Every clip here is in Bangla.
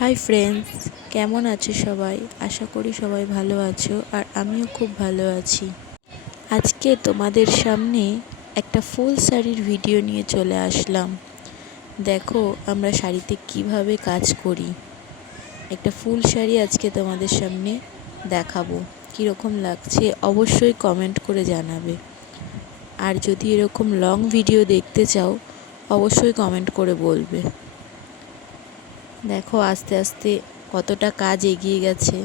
হাই ফ্রেন্ডস, কেমন আছো সবাই? আশা করি সবাই ভালো আছো আর আমিও খুব ভালো আছি। আজকে তোমাদের সামনে একটা ফুল শাড়ির ভিডিও নিয়ে চলে আসলাম। দেখো আমরা শাড়িতে কিভাবে কাজ করি। একটা ফুল শাড়ি আজকে তোমাদের সামনে দেখাবো। কীরকম লাগছে অবশ্যই কমেন্ট করে জানাবে। আর যদি এরকম লং ভিডিও দেখতে চাও অবশ্যই কমেন্ট করে বলবে। দেখো আস্তে আস্তে কতটা কাজ এগিয়ে গেছে।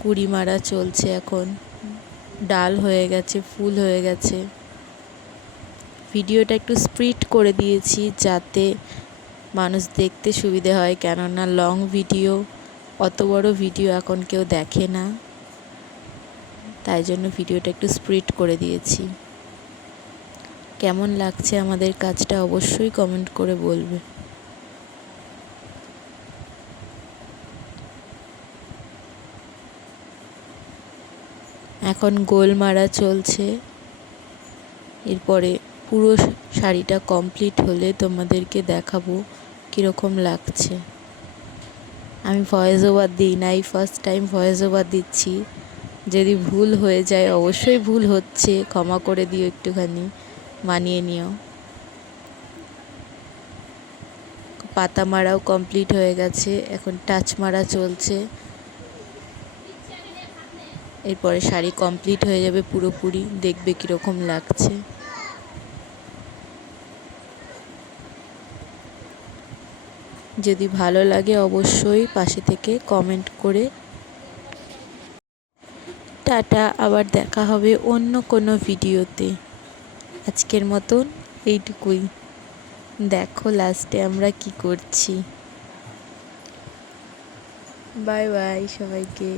কুড়ি মারা চলছে, এখন ডাল হয়ে গেছে, ফুল হয়ে গেছে। ভিডিওটা একটু স্পিড করে দিয়েছি যাতে মানুষ দেখতে সুবিধে হয়, কেননা লং ভিডিও, অত বড় ভিডিও এখন কেউ দেখে না, তাই জন্য ভিডিওটা একটু স্পিড করে দিয়েছি। কেমন লাগছে আমাদের কাজটা অবশ্যই কমেন্ট করে বলবে। এখন গোল মারা চলছে। এরপরে পুরো শাড়িটা কমপ্লিট হলে তোমাদেরকে দেখাবো কীরকম লাগছে। আমি ভয়েস ওভার দিই না, এই ফার্স্ট টাইম ভয়েস ওভার দিচ্ছি। যদি ভুল হয়ে যায়, অবশ্যই ভুল হচ্ছে, ক্ষমা করে দিও, একটুখানি মানিয়ে নিও। পাতা মারাও কমপ্লিট হয়ে গেছে, এখন টাচ মারা চলছে। এরপরে শাড়ি কমপ্লিট হয়ে যাবে পুরোপুরি, দেখবে কীরকম লাগছে। যদি ভালো লাগে অবশ্যই পাশে থেকে কমেন্ট করে। টাটা, আবার দেখা হবে অন্য কোনো ভিডিওতে। আজকের মতন এইটুকুই। দেখো লাস্টে আমরা কি করছি। বাই বাই সবাইকে।